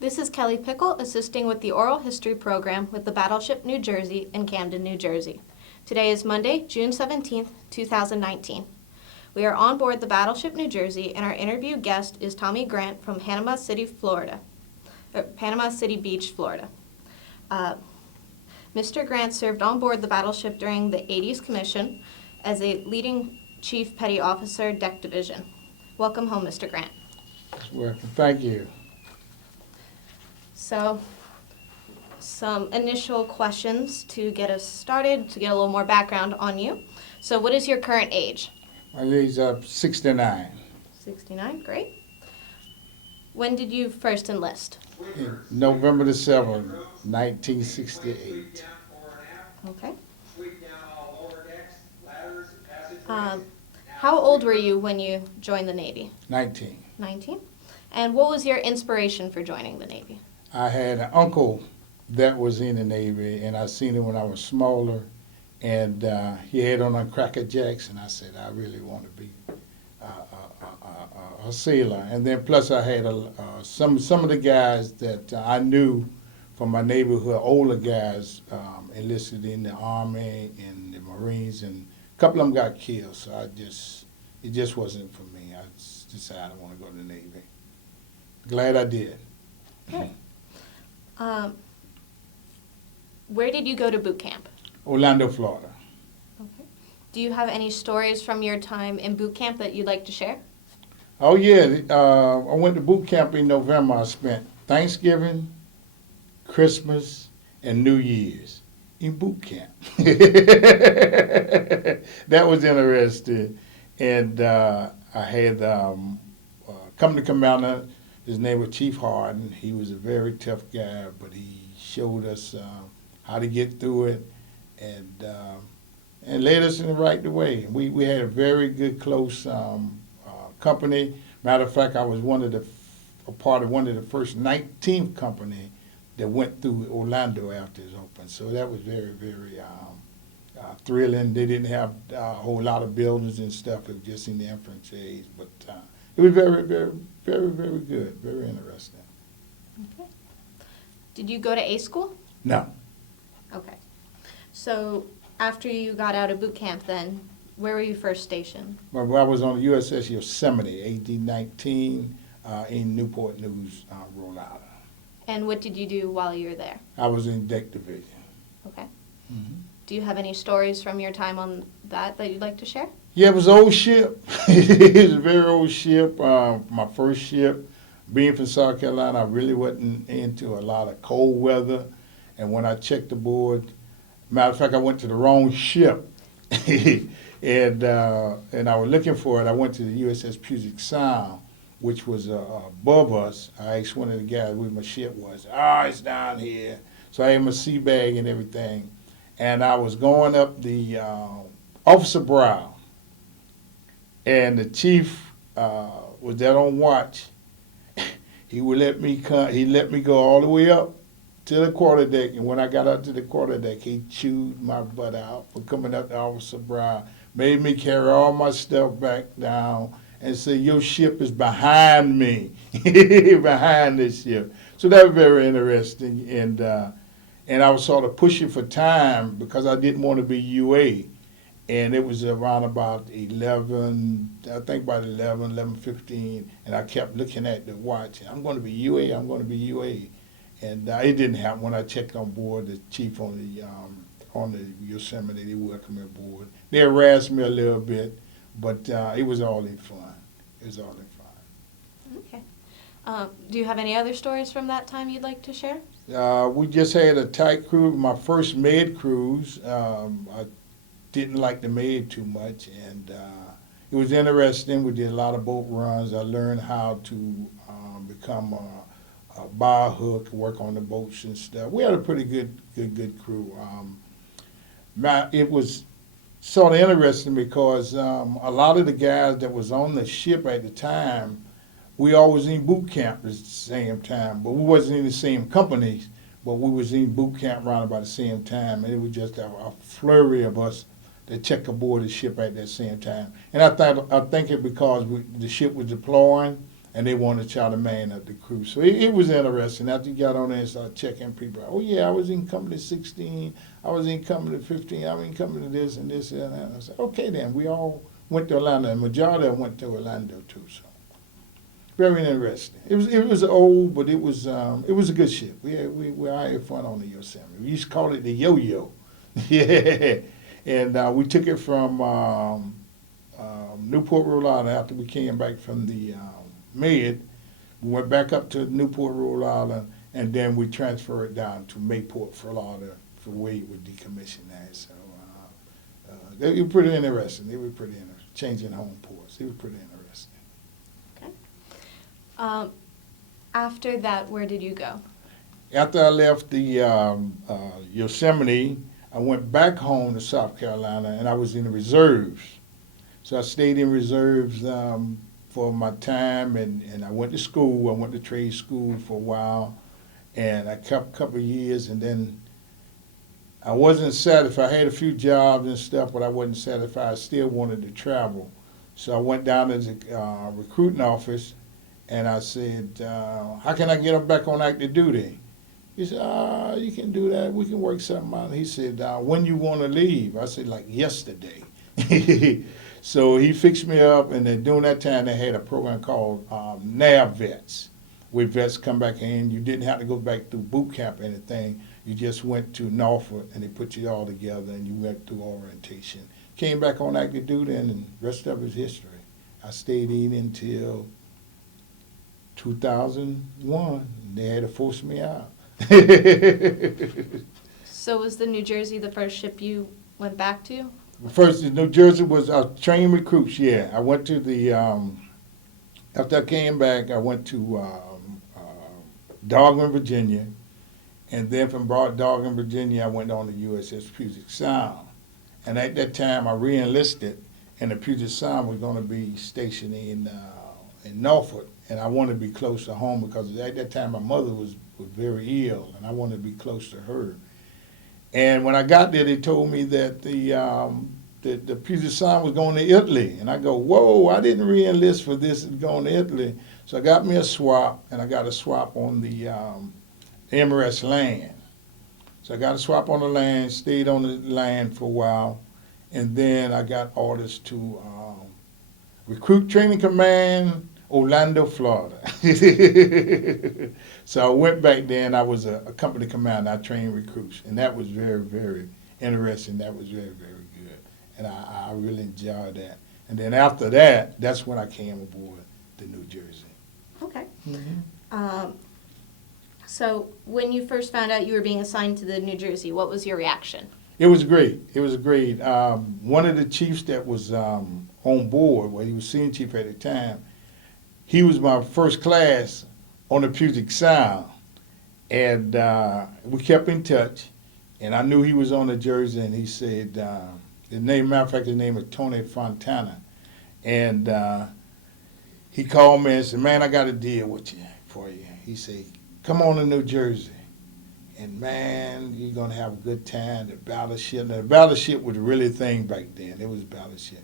This is Kelly Pickle assisting with the Oral History Program with the Battleship New Jersey in Camden, New Jersey. Today is Monday, June 17th, 2019. We are on board the Battleship New Jersey, and our interview guest is Tommy Grant from Panama City, Beach, Florida. Mr. Grant served on board the battleship during the 80s commission as a leading chief petty officer, Deck Division. Welcome home, Mr. Grant. Well, thank you. So, some initial questions to get us started, to get a little more background on you. So, what is your current age? My age is 69. 69, great. When did you first enlist? November the 7th, 1968. Okay. How old were you when you joined the Navy? 19. 19. And what was your inspiration for joining the Navy? I had an uncle that was in the Navy, and I seen him when I was smaller, and he had on a Cracker Jacks, and I said, I really want to be a sailor. And then plus I had some of the guys that I knew from my neighborhood, older guys enlisted in the Army and the Marines, and a couple of them got killed, so it just wasn't for me. I just decided I want to go to the Navy. Glad I did. Good. Where did you go to boot camp? Orlando, Florida. Okay. Do you have any stories from your time in boot camp that you'd like to share? Oh yeah, I went to boot camp in November. I spent Thanksgiving, Christmas, and New Year's in boot camp. That was interesting. And I had company commander. His name was Chief Harden. He was a very tough guy, but he showed us how to get through it, and led us in the right way. We had a very good, close company. Matter of fact, I was a part of one of the first 19th company that went through Orlando after it was open. So that was very, very thrilling. They didn't have a whole lot of buildings and stuff. It was just in the infantry age, but it was very, very, very, very good. Very interesting. Okay. Did you go to A school? No. Okay. So after you got out of boot camp then, where were you first stationed? Well, I was on the USS Yosemite, AD-19, in Newport News, Rhode Island. And what did you do while you were there? I was in Deck Division. Okay. Mm-hmm. Do you have any stories from your time on that you'd like to share? Yeah, it was an old ship. It was a very old ship. My first ship, being from South Carolina, I really wasn't into a lot of cold weather. And when I checked the board, matter of fact, I went to the wrong ship. And I was looking for it. I went to the USS Puget Sound, which was above us. I asked one of the guys where my ship was. It's down here. So I had my sea bag and everything. And I was going up the officer brow. And the chief was there on watch. He would let me come. He let me go all the way up to the quarterdeck. And when I got up to the quarterdeck, he chewed my butt out for coming up the officer brow. Made me carry all my stuff back down and say, your ship is behind me, behind this ship. So that was very interesting. And I was sort of pushing for time because I didn't want to be UA. And it was around about 11, I think about 11:15, and I kept looking at the watch. I'm going to be UA, I'm going to be UA. And it didn't happen. When I checked on board, the chief on the Yosemite, they welcomed me aboard. They harassed me a little bit, but it was all in fun. It was all in fun. Okay. Do you have any other stories from that time you'd like to share? We just had a tight crew. My first med cruise, I didn't like the med too much, and it was interesting. We did a lot of boat runs. I learned how to become a bar hook, work on the boats and stuff. We had a pretty good crew. It was sort of interesting because a lot of the guys that was on the ship at the time, we always in boot camp at the same time, but we wasn't in the same companies, but we was in boot camp around about the same time, and it was just a flurry of us that check aboard the ship at that same time. And I think it because the ship was deploying, and they wanted to try to man up the crew. So it was interesting. After you got on there and started checking people out, oh yeah, I was in company 16, I was in company 15, I was in company this and this and that. And I said, okay then, we all went to Orlando. The majority of them went to Orlando too. So very interesting. It was old, but it was a good ship. We had fun on the Yosemite. We used to call it the Yo-Yo. Yeah, and we took it from Newport, Rhode Island after we came back from the Med. We went back up to Newport, Rhode Island, and then we transferred down to Mayport, Florida, for where we would decommission that. So they were pretty interesting. They were pretty interesting. Changing home ports. They were pretty interesting. Okay. After that, where did you go? After I left the Yosemite, I went back home to South Carolina, and I was in the reserves. So I stayed in reserves for my time, and I went to school. I went to trade school for a while, and I kept a couple of years, and then I wasn't satisfied. I had a few jobs and stuff, but I wasn't satisfied. I still wanted to travel. So I went down to the recruiting office, and I said, how can I get them back on active duty? He said, you can do that. We can work something out. He said, when you want to leave? I said, like yesterday. So he fixed me up, and then during that time, they had a program called Naval Vets, where vets come back in. You didn't have to go back through boot camp or anything. You just went to Norfolk, and they put you all together, and you went through orientation. Came back on active duty, and the rest of it is history. I stayed in until 2001. They had to force me out. So was the New Jersey the first ship you went back to? First, New Jersey was trained recruits. Yeah, I went to the. After I came back, I went to Dahlgren, Virginia, and then from Dahlgren, Virginia, I went on to USS Puget Sound. And at that time, I re-enlisted, and the Puget Sound was going to be stationed in Norfolk, and I wanted to be close to home because at that time my mother was very ill, and I wanted to be close to her. And when I got there, they told me that the Puget Sound was going to Italy. And I go, whoa, I didn't re-enlist for this going to Italy. So I got me a swap, and I got a swap on the MRS land. So I got a swap on the land, stayed on the land for a while, and then I got orders to Recruit Training Command, Orlando, Florida. So I went back there, and I was a company commander. I trained recruits, and that was very, very interesting. That was very, very good, and I really enjoyed that. And then after that, that's when I came aboard the New Jersey. Okay. Mm-hmm. So when you first found out you were being assigned to the New Jersey, what was your reaction? It was great. It was great. One of the chiefs that was on board, well, he was senior chief at the time, he was my first class on the Puget Sound, and we kept in touch. And I knew he was on the Jersey, and he said, matter of fact, his name is Tony Fontana, and he called me and said, "Man, I got a deal for you." He said, "Come on to New Jersey, and man, you're gonna have a good time." The Battleship, now, the Battleship was really a thing back then. It was Battleship.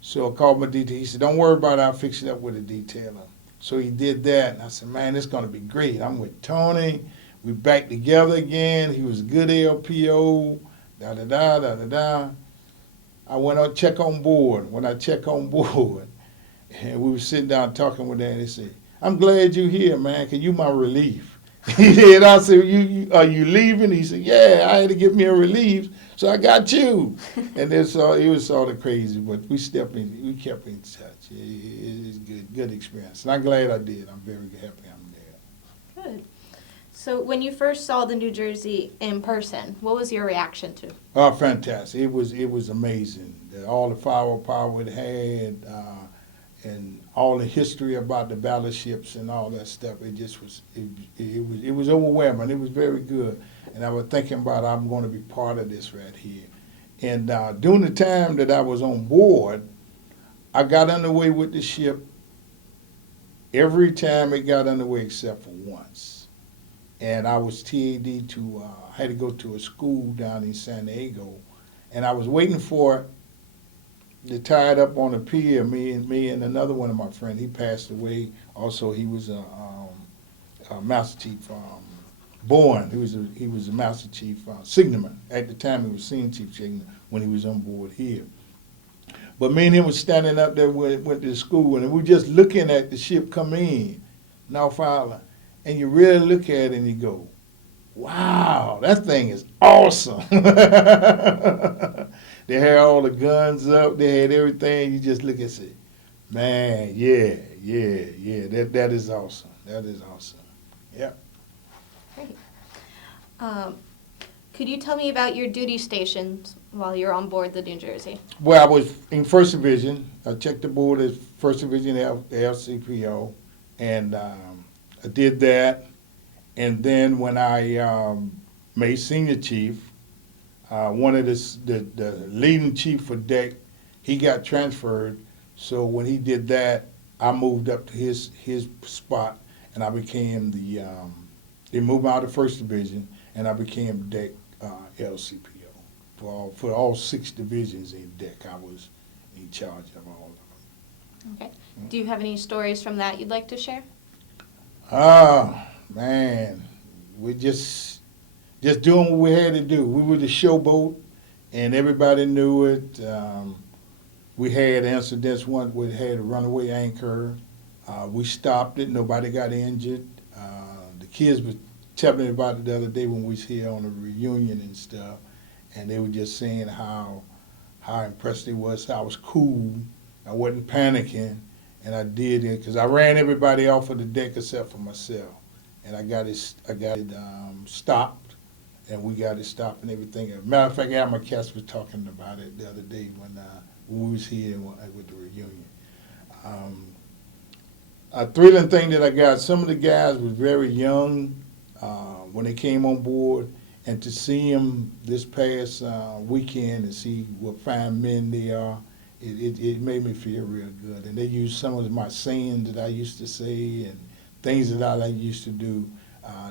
So I called my detail. He said, "Don't worry about it. I'll fix it up with a detailer." So he did that, and I said, "Man, it's gonna be great. I'm with Tony. We back together again. He was a good LPO. Da da da da da da." I went on check on board. When I check on board, and we were sitting down talking with them, and they said, "I'm glad you're here, man, 'cause you my relief." And I said, "Are you leaving?" He said, "Yeah, I had to get me a relief, so I got you." And then so it was sort of crazy, but we kept in touch. It's good experience, and I'm glad I did. I'm very happy I'm there. Good. So when you first saw the New Jersey in person, what was your reaction to? Oh, fantastic! It was amazing. All the firepower it had, and all the history about the battleships and all that stuff. It just was it was overwhelming. It was very good, and I was thinking about I'm going to be part of this right here. And during the time that I was on board, I got underway with the ship every time it got underway except for once. And I was TAD to, I had to go to a school down in San Diego, and I was waiting for it to tie it up on the pier, me and another one of my friends. He passed away Also, he was a Master Chief Bourne. He was a Master Chief signalman. At the time, he was Senior Chief signalman when he was on board here. But me and him was standing up there when we went to school, and we were just looking at the ship come in, North Island, and you really look at it and you go, wow, that thing is awesome. They had all the guns up, they had everything. You just look and say, man, yeah, that is awesome. That is awesome. Yeah. Great. Could you tell me about your duty stations while you're on board the New Jersey? Well, I was in First Division. I checked the board as First Division LCPO, and I did that. And then when I made Senior Chief, one of the leading chief for deck, he got transferred. So when he did that, I moved up to his spot, and I became they moved me out of First Division, and I became deck LCPO. For all 6 divisions in deck, I was in charge of all of them. Okay. Do you have any stories from that you'd like to share? Man, we just doing what we had to do. We were the showboat, and everybody knew it. We had incidents. One we had a runaway anchor. We stopped it. Nobody got injured. The kids were telling me about it the other day when we was here on a reunion and stuff, and they were just saying how impressed they was. I was cool. I wasn't panicking, and I did it because I ran everybody off of the deck except for myself. And I got it stopped, and we got it stopped and everything. Matter of fact, Al McCass was talking about it the other day when we was here with the reunion. A thrilling thing that I got, some of the guys was very young when they came on board, and to see them this past weekend and see what fine men they are, it made me feel real good. And they used some of my sayings that I used to say and things that I used to do,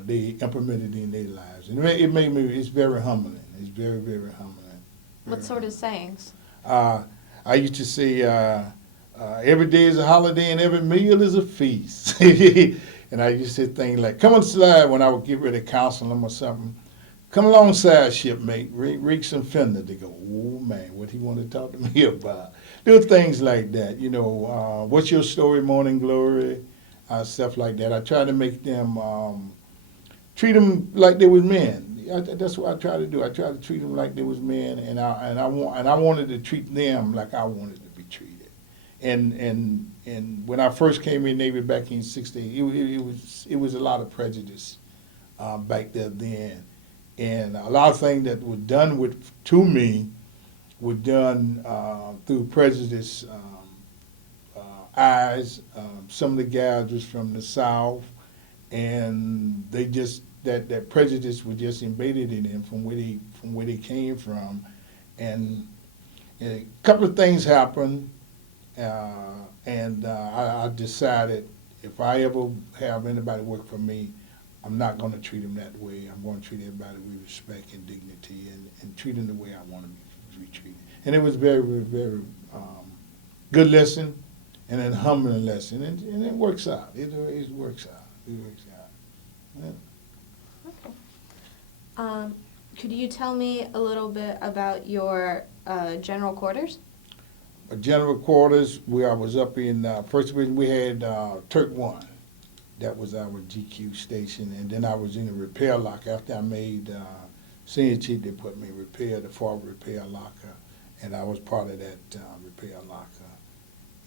they implemented in their lives. And it made me, it's very humbling. It's very, very humbling. What sort of sayings? I used to say, every day is a holiday and every meal is a feast. And I used to say things like, come inside when I would get ready to counsel them or something. Come alongside, shipmate, reek some fender. They go, oh man, what he want to talk to me about? Do things like that, you know. What's your story, morning glory? Stuff like that. I try to make them treat them like they was men. That's what I try to do. I try to treat them like they was men, and I wanted to treat them like I wanted to be treated. And when I first came in Navy back in '60, it was a lot of prejudice back there then, and a lot of things that were done to me were done through prejudice. Eyes. Some of the guys was from the South, and they just that prejudice was just embedded in them from where they came from, and a couple of things happened, and I decided if I ever have anybody work for me, I'm not going to treat them that way. I'm going to treat everybody with respect and dignity, and treat them the way I want to be treated. And it was very, very, very good lesson. And then humbling lesson, and it works out. It works out. It works out. Yeah. Okay. Could you tell me a little bit about your general quarters? General quarters, where I was up in First Division, we had Turk 1. That was our GQ station, and then I was in the repair lock. After I made Senior Chief, they put me in repair, the forward repair locker, and I was part of that repair locker.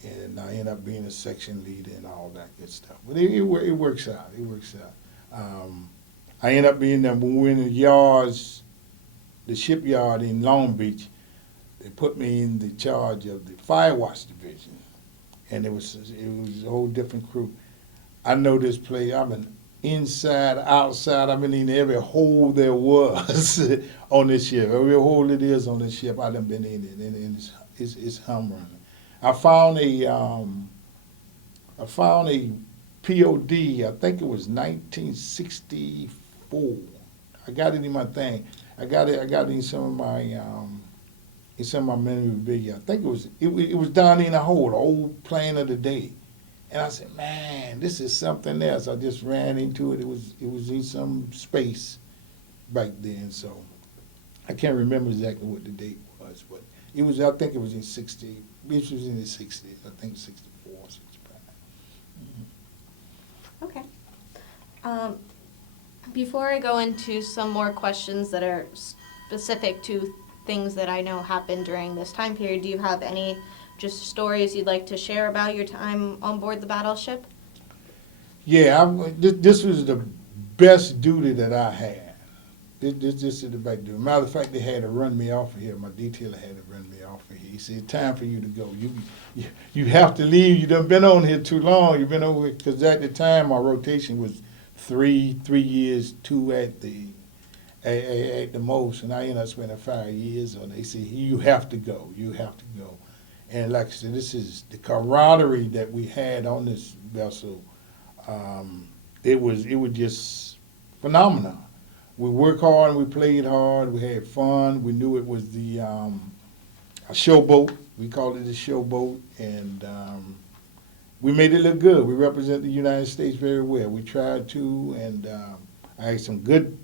And I ended up being a section leader and all that good stuff. But it works out. It works out. I ended up being there when we were in the yards, the shipyard in Long Beach. They put me in the charge of the fire watch division, and it was a whole different crew. I know this place. I've been inside, outside. I've been in every hole there was on this ship. Every hole it is on this ship, I've been in it, and it's humbling. I found a POD. I think it was 1964. I got it in my thing. I got it in some of my memorabilia. I think it was down in a hole, the old plane of the day, And I said, man, this is something else. I just ran into it. It was in some space back then. So I can't remember exactly what the date was, but it was. I think it was in 60. It was in the 60s. I think 64, 65. Okay. Before I go into some more questions that are specific to things that I know happened during this time period, do you have any just stories you'd like to share about your time on board the battleship? Yeah, this was the best duty that I had. This is the best duty. Matter of fact, they had to run me off of here. My detailer had to run me off of here. He said, "Time for you to go. You have to leave. You done been on here too long. You've been over because at the time my rotation was three years, two at the most, and I ended up spending 5 years on it. They said, you have to go. You have to go. And like I said, this is the camaraderie that we had on this vessel. It was just phenomenal. We worked hard and we played hard. We had fun. We knew it was a showboat. We called it a showboat, and we made it look good. We represent the United States very well. We tried to, and I had some good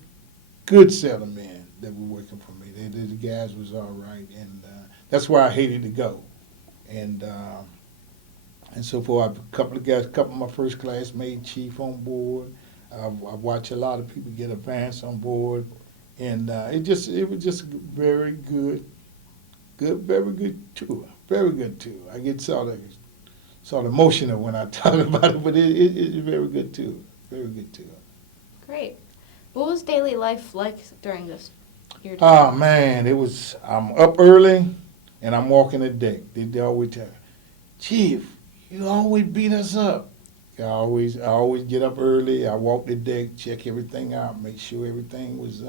settlement that were working for me. The guys was all right, and that's why I hated to go. And so forth. A couple of my first class made chief on board. I watched a lot of people get advanced on board, and it was just a very good, very good tour. Very good tour. I get sort of emotional when I talk about it, but it's a very good tour. Very good tour. Great. What was daily life like during this year? Oh man, I'm up early and I'm walking the deck. They always tell me, Chief, you always beat us up. I always get up early. I walk the deck, check everything out, make sure everything was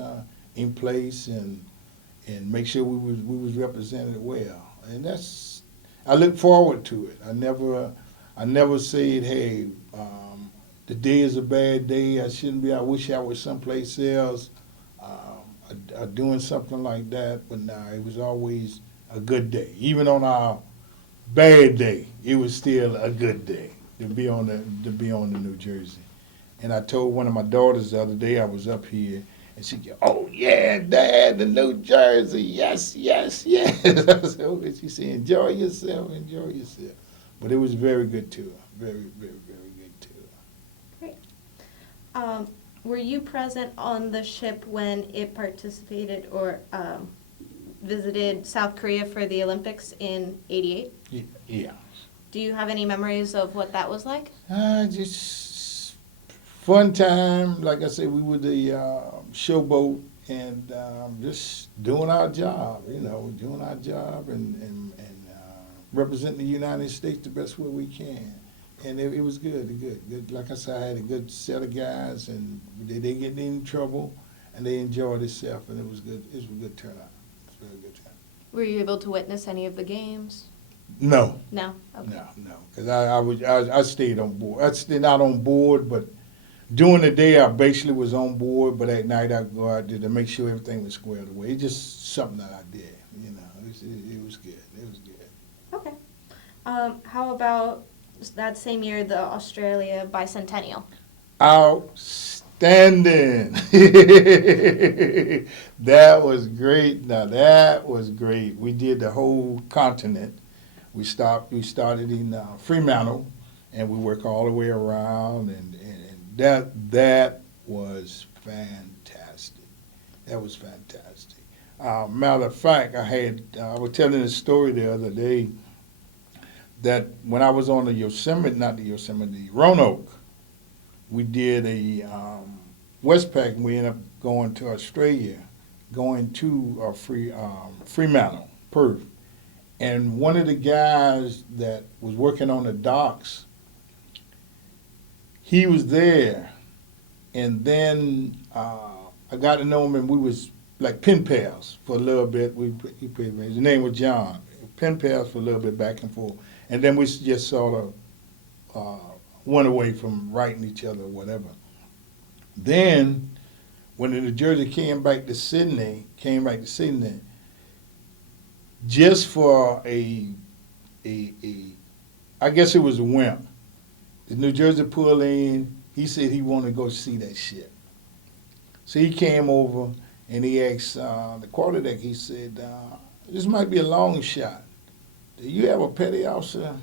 in place, and make sure we was represented well. And I look forward to it. I never said, hey, today is a bad day. I shouldn't be. I wish I was someplace else, doing something like that. But no, it was always a good day. Even on our bad day, it was still a good day to be on the New Jersey. And I told one of my daughters the other day I was up here, and she go, "Oh yeah, Dad, the New Jersey, yes, yes, yes." I said, okay. She said, "Enjoy yourself, enjoy yourself." But it was a very good tour, very, very, very good tour. Great. Were you present on the ship when it participated or visited South Korea for the Olympics in '88? Yeah. Do you have any memories of what that was like? Just fun time. Like I said, we were the showboat and just doing our job, doing our job and representing the United States the best way we can. And it was good. Like I said, I had a good set of guys, and they didn't get in trouble, and they enjoyed themselves, and it was good. It was a good turnout. It was a very good turnout. Were you able to witness any of the games? No. No? Okay. No. Because I stayed on board. I stayed not on board, but during the day I basically was on board, but at night I'd go out there to make sure everything was squared away. It's just something that I did, It was good. It was good. Okay. How about that same year, the Australia bicentennial? Outstanding. That was great. Now that was great. We did the whole continent. We started in Fremantle, and we worked all the way around, and that was fantastic. That was fantastic. Matter of fact, I was telling a story the other day that when I was on the Roanoke, we did a Westpac, and we ended up going to Australia, going to Fremantle, Perth. And one of the guys that was working on the docks, he was there. And then I got to know him, and we was like pen pals for a little bit. His name was John. Pen pals for a little bit, back and forth. And then we just sort of went away from writing each other or whatever. Then, when the New Jersey came back to Sydney, just for I guess it was a whim, the New Jersey pulled in. He said he wanted to go see that ship. So he came over and he asked the quarterdeck, he said, this might be a long shot. Do you have a petty officer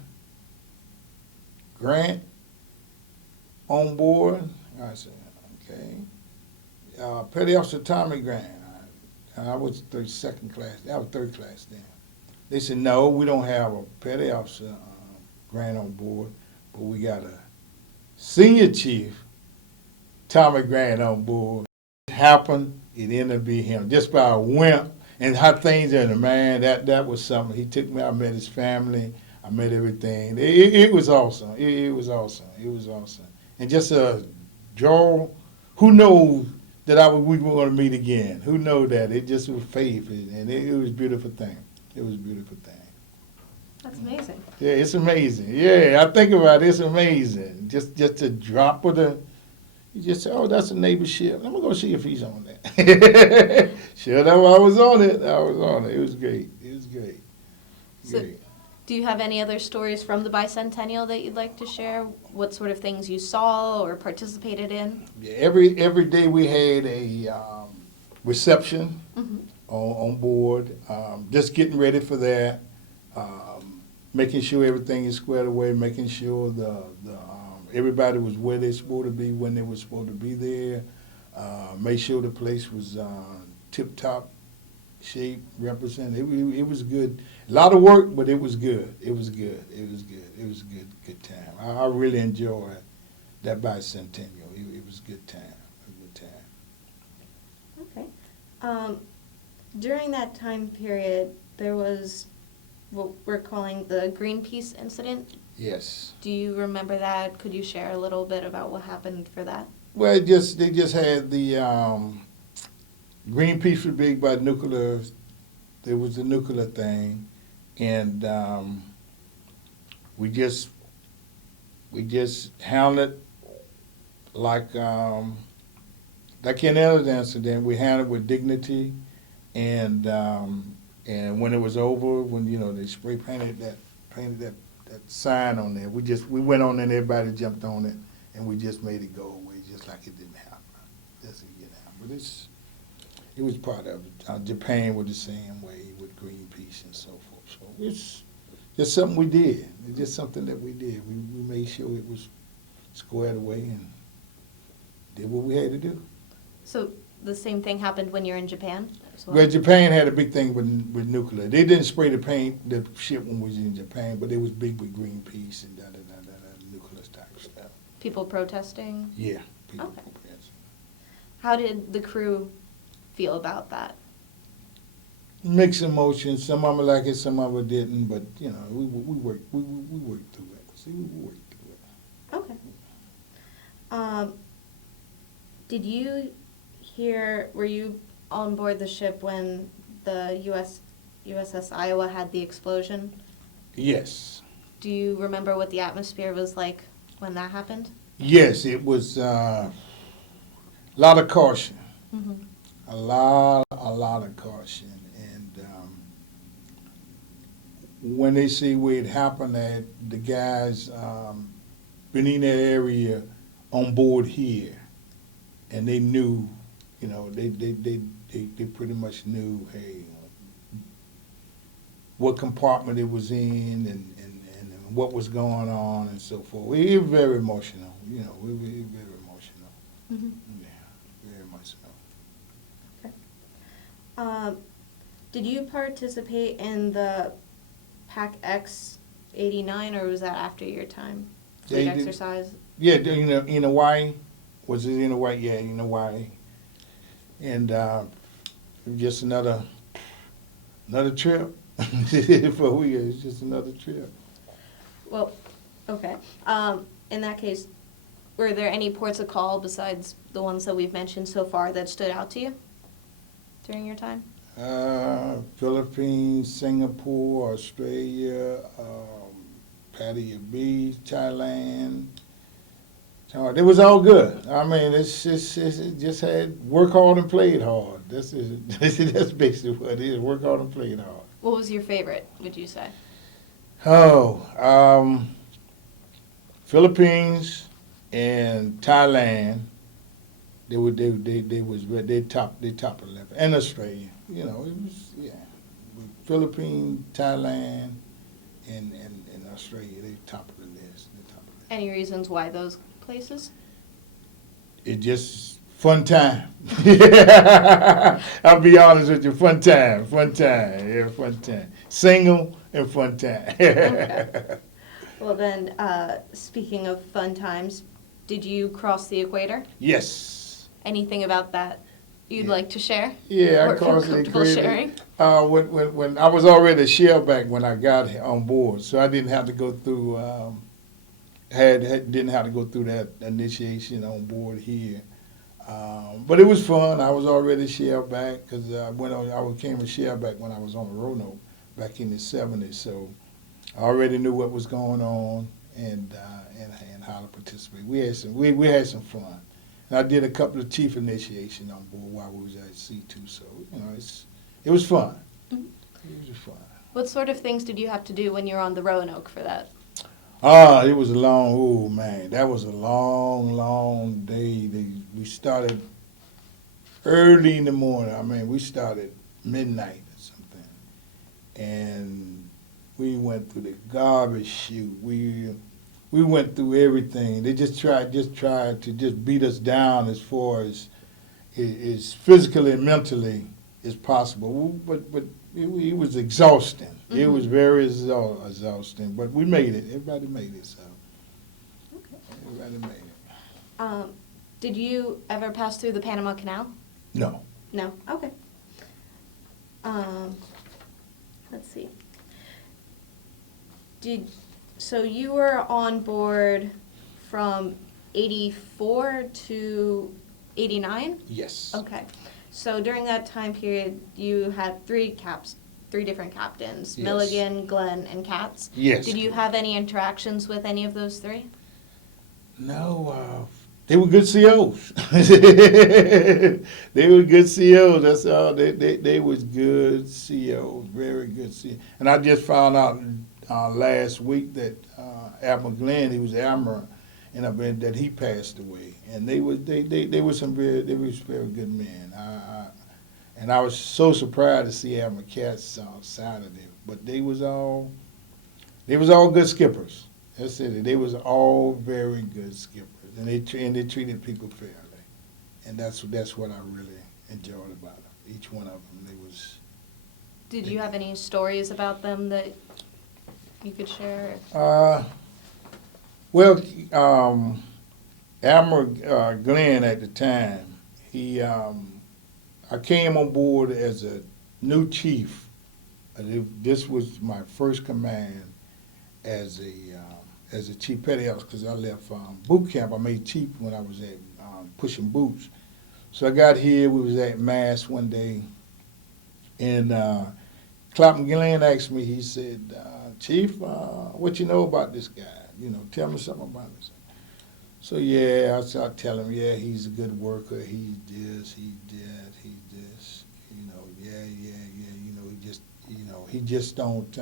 Grant on board? I said, okay. Petty Officer Tommy Grant. I was second class. I was third class then. They said, no, we don't have a petty officer Grant on board, but we got a senior chief, Tommy Grant, on board. It happened, it ended up being him, just by a whim. And how things are, man, that was something. He took me, I met his family, I met everything. It was awesome. It was awesome. It was awesome. And just Joel, who knows that we were going to meet again? Who knows that? It just was faith, and it was a beautiful thing. It was a beautiful thing. That's amazing. Yeah, it's amazing. Yeah, I think about it, it's amazing. Just a drop of the, you just say, oh, that's a neighbor ship. Let me go see if he's on that. Sure enough, I was on it. It was great. It was great. So, Great. do you have any other stories from the bicentennial that you'd like to share? What sort of things you saw or participated in? Yeah, every day we had a reception Mm-hmm. on board, just getting ready for that, making sure everything is squared away, making sure everybody was where they're supposed to be when they were supposed to be there, make sure the place was tip-top shape, represented. It was good. A lot of work, but it was good. It was good. It was good. It was a good time. I really enjoyed that bicentennial. It was a good time. A good time. Okay. During that time period, there was what we're calling the Greenpeace incident. Yes. Do you remember that? Could you share a little bit about what happened for that? Well, they just had the Greenpeace was big by nuclear. There was the nuclear thing, and we just handled it like any other incident. We handled it with dignity, and when it was over, when they spray painted that sign on there, we went on and everybody jumped on it, and we just made it go away, just like it didn't happen. Just like it didn't happen. But it was part of it. Japan was the same way with Greenpeace and so forth. So it's just something we did. It's just something that we did. We made sure it was squared away and did what we had to do. So the same thing happened when you're in Japan as well? Well, Japan had a big thing with nuclear. They didn't spray the ship when we was in Japan, but it was big with Greenpeace and nuclear type stuff. People protesting? Yeah, people Okay. protesting. How did the crew feel about that? Mixed emotions. Some of them liked it, some of them didn't. But we worked through it. See, we worked through it. Okay. Did you were you on board the ship when the USS Iowa had the explosion? Yes. Do you remember what the atmosphere was like when that happened? Yes, it was a lot of caution. Mm-hmm. A lot of caution. And when they see where it happened, that the guys been in that area on board here, and they knew, they pretty much knew, hey, what compartment it was in and what was going on and so forth. It was very emotional, we were very emotional. Mm-hmm. Yeah, very much so. Okay. Did you participate in the PAC X 89, or was that after your time? Fleet Yeah, exercise? Yeah, in Hawaii. Was it in Hawaii? Yeah, in Hawaii. And just another trip. For we, it's just another trip. Well, okay. In that case, were there any ports of call besides the ones that we've mentioned so far that stood out to you during your time? Philippines, Singapore, Australia, Pattaya Beach, Thailand. It was all good. I mean, it just had work hard and played hard. That's basically what it is. Work hard and played hard. What was your favorite, would you say? Oh, Philippines and Thailand. They top 11, and Australia. You know, it was Philippines, Thailand, and Australia. They top of the list. Any reasons why those places? It just fun time. I'll be honest with you, fun time, fun time. Single and fun time. Okay. Well then, speaking of fun times, did you cross the equator? Yes. Anything about that you'd like to share? Yeah, I or feel crossed the comfortable equator. sharing? When I was already a shellback when I got on board, so I didn't have to go through didn't have to go through that initiation on board here. But it was fun. I was already shellback because I became a shellback when I was on the Roanoke back in the '70s. So I already knew what was going on and how to participate. We had some fun. And I did a couple of chief initiation on board while we was at C2. So it was fun. Mm-hmm. It was fun. What sort of things did you have to do when you were on the Roanoke for that? It was a long, that was a long day. We started early in the morning. We started midnight or something. And we went through the garbage chute. We went through everything. They just tried to beat us down as far as physically and mentally as possible. But it was exhausting. Mm-hmm. It was very exhausting. But we made it. Everybody made it. So okay. Everybody made it. Did you ever pass through the Panama Canal? No. No. Okay. Let's see. So you were on board from 84 to 89? Yes. Okay. So during that time period, you had three different captains, Yes. Milligan, Glenn, and Katz. Yes. Did you have any interactions with any of those three? No. They were good COs. They were good COs. That's all. They was good COs, very good COs. And I just found out last week that Admiral Glenn, he was Admiral, and that he passed away. And they were very good men. And I was so surprised to see Admiral Katz outside of them. But they was all good skippers. That's it. They was all very good skippers, and they treated people fairly, and that's what I really enjoyed about them. Each one of them, Did you have any stories about them that you could share? Well, Admiral Glenn at the time, I came on board as a new chief. This was my first command as a chief petty officer because I left boot camp. I made chief when I was at pushing boots. So I got here. We was at mass one day, and Clapton Glenn asked me. He said, "Chief, what you know about this guy? Tell me something about him." So I started telling him, he's a good worker. He's this, he's that, he's this. He just don't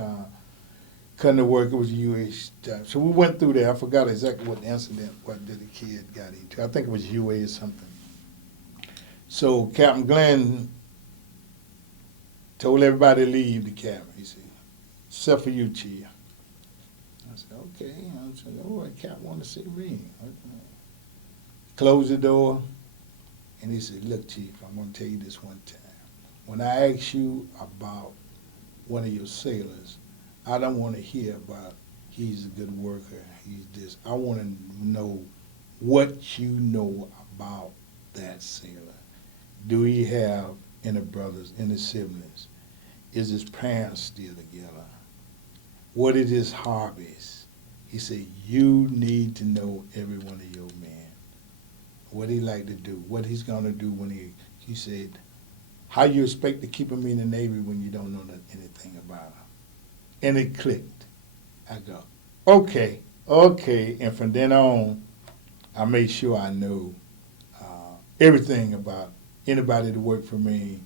come to work. It was UA stuff. So we went through there. I forgot exactly what the kid got into. I think it was UA or something. So Captain Glenn told everybody to leave the cabin. He said, except for you, Chief. I said, okay. I said, Cap want to see me. Closed the door, and he said, look, Chief, I'm going to tell you this one time. When I ask you about one of your sailors, I don't want to hear about he's a good worker, he's this. I want to know what you know about that sailor. Do he have any brothers, any siblings? Is his parents still together? What is his hobbies? He said, you need to know every one of your men. What he like to do, what he's going to do when he said, how you expect to keep him in the Navy when you don't know anything about him? And it clicked. I go, okay. And from then on, I made sure I know everything about anybody that worked for me.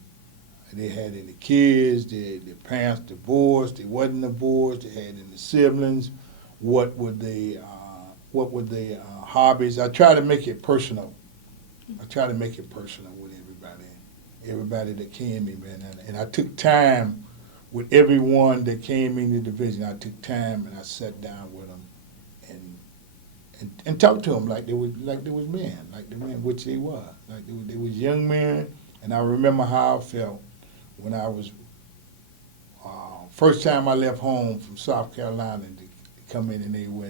They had any kids, their parents divorced, they wasn't divorced, they had any siblings, what were they what were the hobbies. I try to make it personal. I try to make it personal with everybody that came in, man. And I took time with everyone that came in the division. I took time and I sat down with them and talked to them like they was men, which they were. Like they was young men. And I remember how I felt when I was first time I left home from South Carolina to come in and they were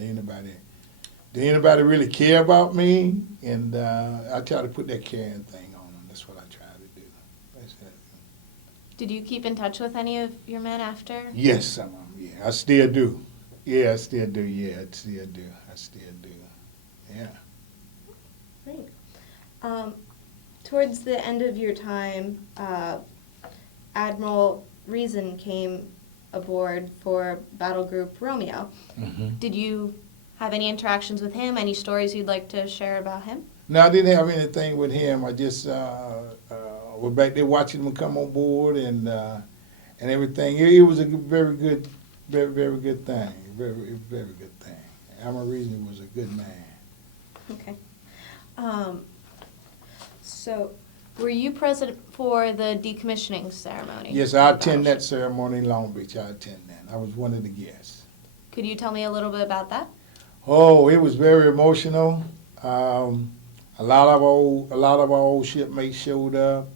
did anybody really care about me? And I try to put that caring thing on them. That's what I try to do. That's it. Did you keep in touch with any of your men after? Yes, some of them. Yeah, I still do. Yeah, I still do. Yeah, I still do. I still do. Yeah. Great. Towards the end of your time, Admiral Reason came aboard for Battle Group Romeo. Mm-hmm. Did you have any interactions with him? Any stories you'd like to share about him? No, I didn't have anything with him. I just was back there watching him come on board and everything. It was a very good thing. Very good thing. Admiral Reason was a good man. Okay. So, were you present for the decommissioning ceremony? Yes, I attend that ceremony in Long Beach. I attend that. I was one of the guests. Could you tell me a little bit about that? Oh, it was very emotional. A lot of our old shipmates showed up.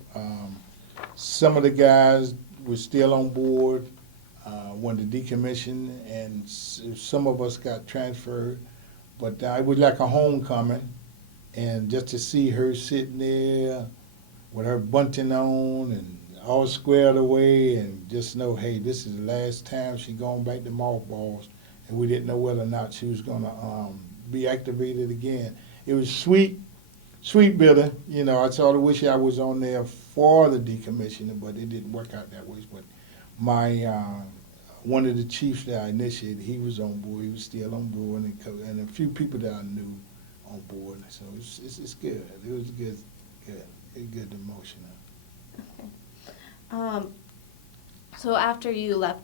Some of the guys were still on board when the decommission, and some of us got transferred. But it was like a homecoming, and just to see her sitting there with her bunting on and all squared away, and just know, hey, this is the last time she going back to mothballs, and we didn't know whether or not she was going to be activated again. It was sweet, bitter. You know, I sort of wish I was on there for the decommissioning, but it didn't work out that way. But my one of the chiefs that I initiated, he was on board. He was still on board, and a few people that I knew on board. So it's good. It was good. It's good emotional. Okay. So after you left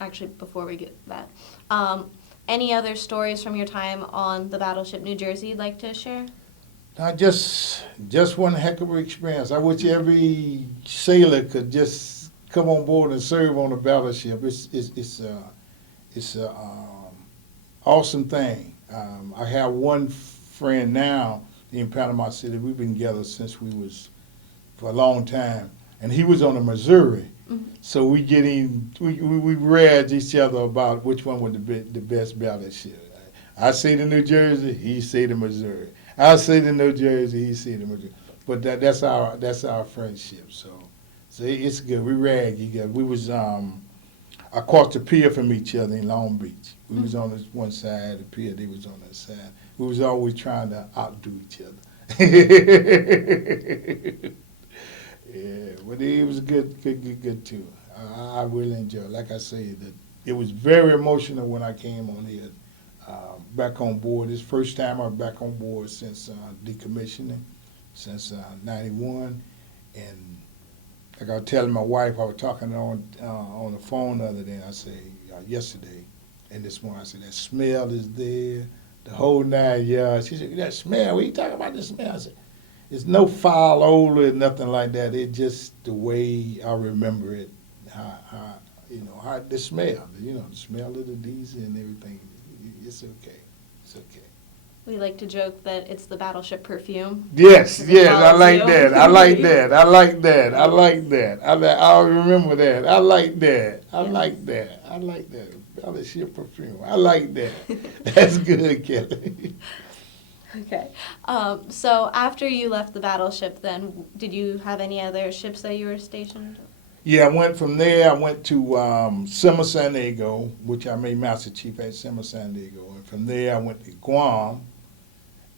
actually before we get that, any other stories from your time on the Battleship New Jersey you'd like to share? Just one heck of an experience. I wish every sailor could just come on board and serve on a battleship. It's a awesome thing. I have one friend now in Panama City. We've been together since we was for a long time, and he was on the Missouri. Mm-hmm. So we read each other about which one was the best battleship. I say the New Jersey, he say the Missouri. I say the New Jersey, he say the Missouri. But that's our friendship. So it's good. We rag each other. We was across the pier from each other in Long Beach. We was on this one side of the pier. They was on the other side. We was always trying to outdo each other. Yeah, but it was a good tour. I really enjoyed it. Like I say, it was very emotional when I came on here, back on board. This first time I was back on board since decommissioning, since '91, and like I was telling my wife, I was talking on the phone the other day. And I say yesterday and this morning, I said that smell is there, the whole 9 yards. She said, that smell. What you talking about? The smell? I said, it's no foul odor, nothing like that. It's just the way I remember it, how the smell, the smell of the diesel and everything. It's okay. It's okay. We like to joke that it's the battleship perfume. Yes, I like you. that. I like that. I'll remember that. I like that. Battleship perfume. I like that. That's good, Kelly. Okay. So after you left the battleship, then did you have any other ships that you were stationed? Yeah, I went from there. I went to Sima San Diego, which I made Master Chief at Sima San Diego, and from there I went to Guam.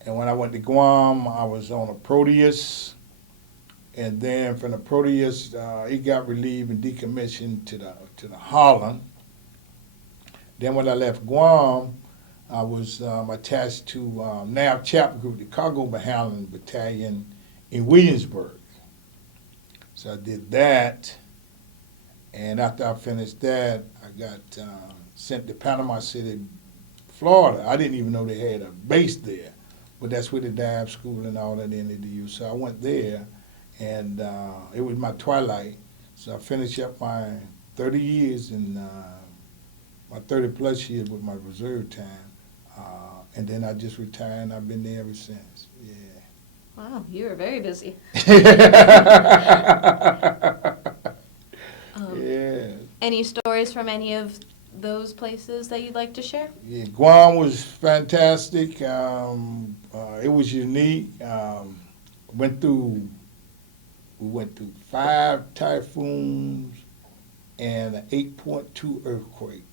And when I went to Guam, I was on a Proteus, and then from the Proteus, it got relieved and decommissioned to the Holland. Then when I left Guam, I was attached to Nav Chapter Group, the Cargo Battalion Battalion in Williamsburg. So I did that, and after I finished that, I got sent to Panama City Florida. I didn't even know they had a base there, but that's where the dive school and all that ended to use. So I went there, and it was my twilight. So I finished up my 30 years and my 30 plus years with my reserve time, and then I just retired. And I've been there ever since. Yeah. Wow, you were very busy. Yeah. Any stories from any of those places that you'd like to share? Yeah, Guam was fantastic. It was unique. We went through 5 typhoons and an 8.2 earthquake.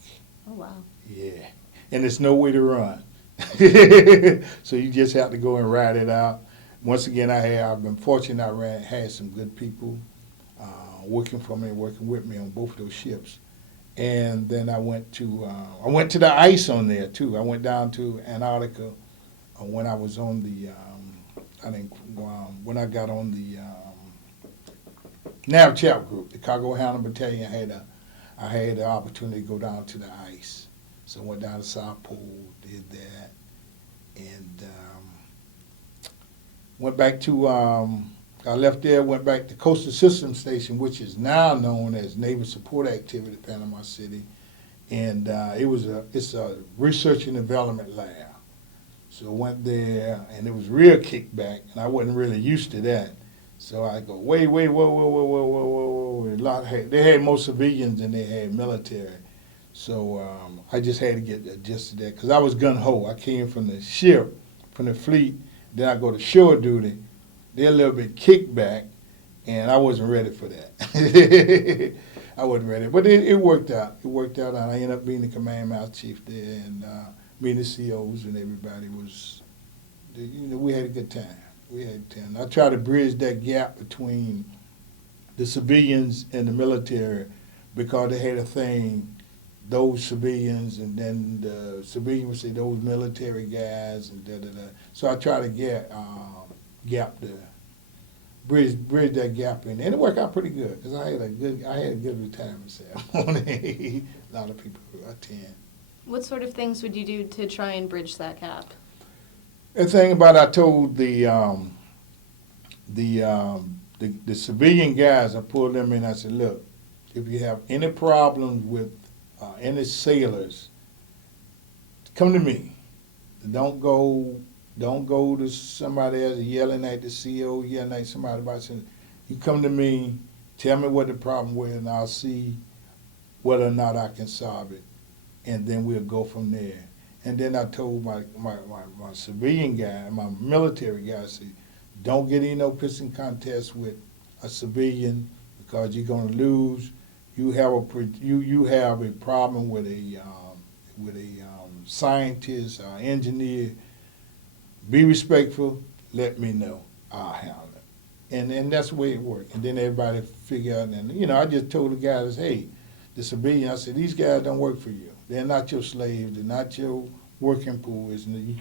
Oh, wow. Yeah, and there's no way to run. So you just have to go and ride it out. Once again, I've been fortunate. Had some good people working for me, working with me on both of those ships. And then I went to the ice on there too. I went down to Antarctica when I was on the when I got on the Nav Chap Group, the Cargo Handler Battalion. I had the opportunity to go down to the ice, so I went down to South Pole, did that, and went back to. I left there, went back to Coastal Systems Station, which is now known as Naval Support Activity, Panama City, and it's a research and development lab. So I went there, and it was real kickback, and I wasn't really used to that. So I go, wait, whoa. They had more civilians than they had military. So I just had to get adjusted to that, because I was gung-ho. I came from the ship, from the fleet, then I go to shore duty. They're a little bit kickback, and I wasn't ready for that. I wasn't ready, but it worked out. It worked out, and I ended up being the command master chief there, and being the COs, and everybody was, we had a good time. We had a good time. I tried to bridge that gap between the civilians and the military, because they had a thing, those civilians, and then the civilians would say those military guys, and da-da-da. So I tried to bridge that gap in, and it worked out pretty good, because I had a good retirement ceremony. A lot of people attend. What sort of things would you do to try and bridge that gap? The thing about I told the civilian guys, I pulled them in. I said, look, if you have any problems with any sailors, come to me. Don't go to somebody else yelling at the CO, yelling at somebody about something. You come to me, tell me what the problem was, and I'll see whether or not I can solve it. And then we'll go from there. And then I told my civilian guy, my military guy, I said, don't get in no pissing contest with a civilian, because you're going to lose. You have a problem with a scientist or engineer. Be respectful. Let me know. I'll handle it. And that's the way it worked. And then everybody figure out. And I just told the guys, hey, the civilian, I said, these guys don't work for you. They're not your slaves. They're not your working pools. And you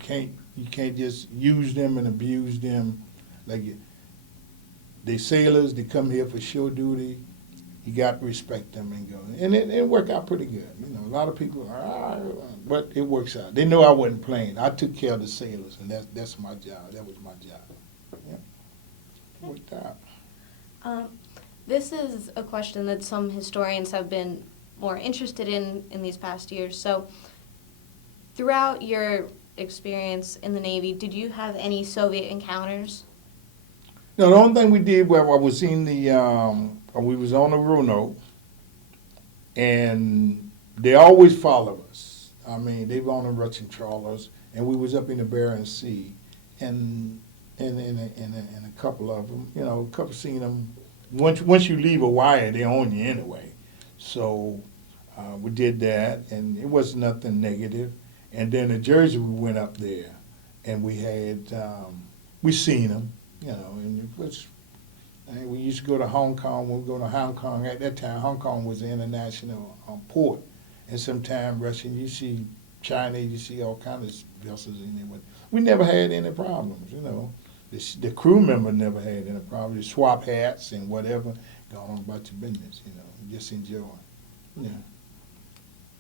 can't just use them and abuse them. Like they sailors, they come here for shore duty. You got to respect them and go. And it worked out pretty good. A lot of people, but it works out. They know I wasn't playing. I took care of the sailors, and that's my job. That was my job. Yeah. It worked out. This is a question that some historians have been more interested in these past years. So throughout your experience in the Navy, did you have any Soviet encounters? No, the only thing we did was I was in we was on the Roanoke, and they always follow us. I mean, they were on the Russian trawlers, and we was up in the Bering Sea, and a couple of them, a couple seen them. Once you leave a wire, they own you anyway. So we did that, and it was nothing negative. And then in Jersey, we went up there, and we seen them, and it was. We used to go to Hong Kong. When we go to Hong Kong, at that time, Hong Kong was an international port. And sometimes Russian, you see Chinese, you see all kinds of vessels in there. But we never had any problems, The crew member never had any problems. They swap hats and whatever, go on about your business, just enjoy. Yeah.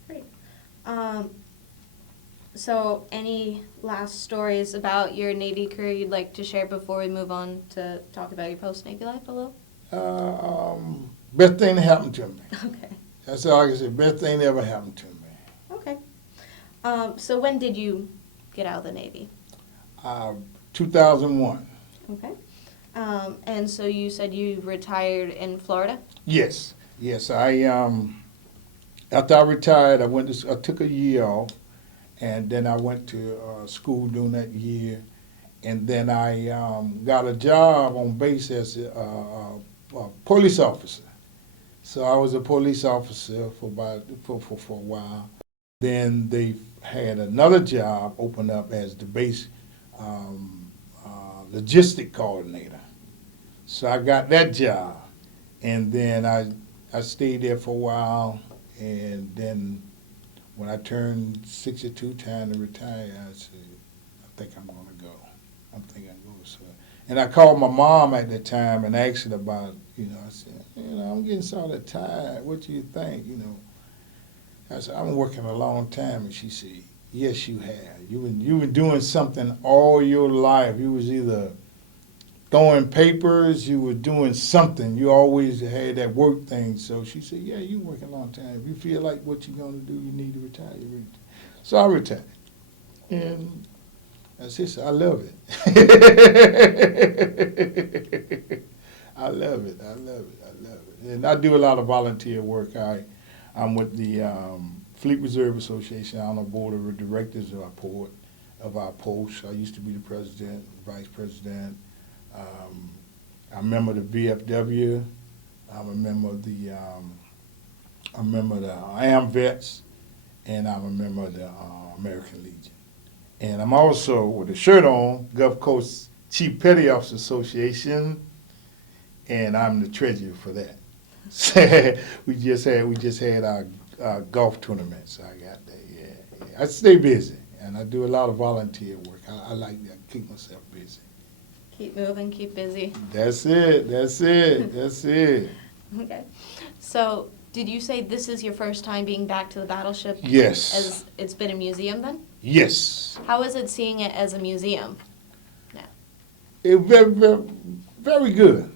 Great. So, any last stories about your Navy career you'd like to share before we move on to talk about your post-Navy life a little? Best thing that happened to me. Okay. That's all I can say. Best thing that ever happened to me. Okay. So when did you get out of the Navy? 2001. Okay. And so you said you retired in Florida? Yes, yes. After I retired, I took a year off, and then I went to school during that year, and then I got a job on base as a police officer. So I was a police officer for a while. Then they had another job open up as the base logistic coordinator. So I got that job, and then I stayed there for a while, and then when I turned 62, time to retire, I said, I think I'm going to go. I think I'm going to. So, and I called my mom at the time and asked her about, I said, I'm getting sort of tired. What do you think, I said, I've been working a long time, and she said, yes, you have. You've been doing something all your life. You was either throwing papers, you were doing something. You always had that work thing. So she said, yeah, you working a long time. If you feel like what you're going to do, you need to retire. So I retired. And that's it. I love it. I love it. I love it. I love it. And I do a lot of volunteer work. I'm with the Fleet Reserve Association. I'm on the board of directors of our post. I used to be the president, vice president. I'm a member of the VFW. I'm a member of the AM Vets, and I'm a member of the American Legion. And I'm also, with a shirt on, Gulf Coast Chief Petty Officer Association, and I'm the treasurer for that. we just had our golf tournament, so I got that. Yeah. I stay busy, and I do a lot of volunteer work. I like that, keep myself busy. Keep moving, keep busy. That's it. That's it. That's it. Okay. So, did you say this is your first time being back to the battleship? Yes. As it's been a museum then? Yes. How is it seeing it as a museum now? It very good. Very good.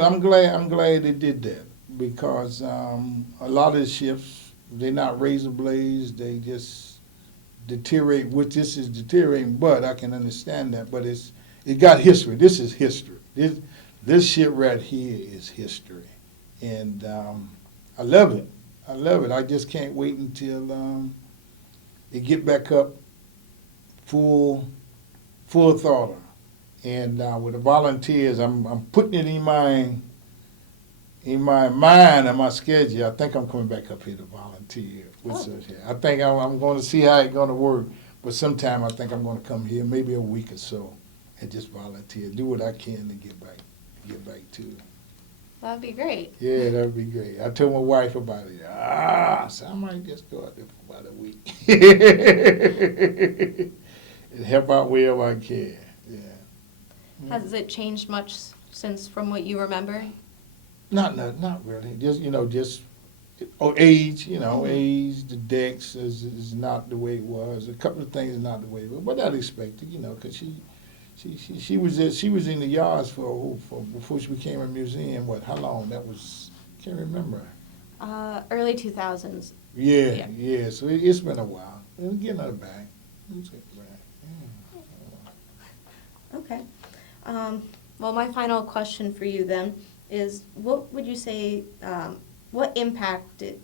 I'm glad they did that because a lot of the ships, they're not razor blades. They just deteriorate, which this is deteriorating, but I can understand that. But it got history. This is history. This ship right here is history. And I love it. I love it. I just can't wait until it get back up full throttle. And with the volunteers, I'm putting it in my mind and my schedule. I think I'm coming back up here to volunteer. I think I'm going to see how it's going to work. But sometime I think I'm going to come here, maybe a week or so, and just volunteer, do what I can to get back to it. That'd be great. Yeah, that'd be great. I told my wife about it. So I might just go out there for about a week and help out wherever I can. Yeah. Has it changed much since from what you remember? Not really. Just age. Age. The decks is not the way it was. A couple of things is not the way it was, but I'd expect it. Because she was in the yards for before she became a museum. How long? That was, can't remember. Early 2000s. Yeah. So it's been a while. We'll get her back. Okay. Well, my final question for you then is, what would you say? What impact did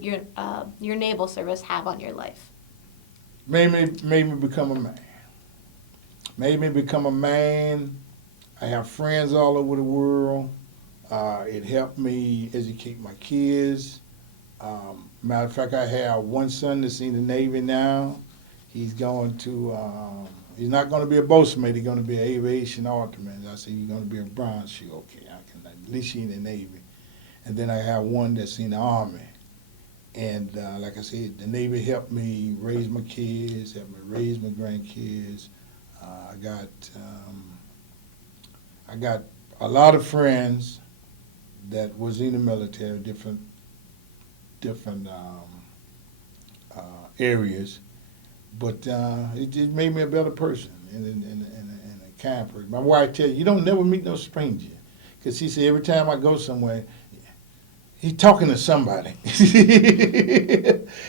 your naval service have on your life? Made me become a man. Made me become a man. I have friends all over the world. It helped me educate my kids. Matter of fact, I have one son that's in the Navy now. He's going to, he's not going to be a boatswain, he's going to be an aviation orderman. I said, you're going to be a bronze shoe. Okay, at least he's in the Navy. And then I have one that's in the Army. And like I said, the Navy helped me raise my kids, helped me raise my grandkids. I got a lot of friends that was in the military, different areas, But it just made me a better person and a kind person. My wife tell you don't never meet no stranger. Because she said every time I go somewhere, he's talking to somebody.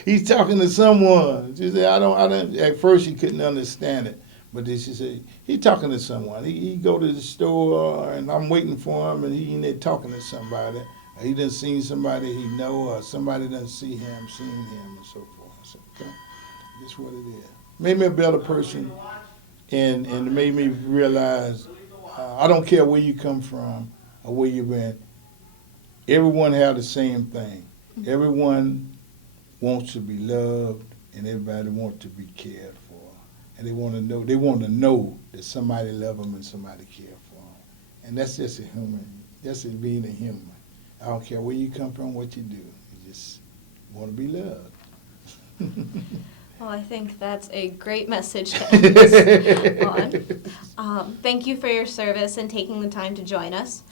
He's talking to someone. She said, I don't, at first she couldn't understand it. But then she said, he's talking to someone. He go to the store and I'm waiting for him and he in there talking to somebody. Or he done seen somebody he know or somebody done seen him and so forth. I said, okay, that's what it is. Made me a better person and it made me realize I don't care where you come from or where you've been. Everyone have the same thing. Everyone wants to be loved and everybody wants to be cared for. And they want to know that somebody love them and somebody care for them. And that's just a human. That's just being a human. I don't care where you come from, what you do. You just want to be loved. Well, I think that's a great message to end this on. Thank you for your service and taking the time to join us.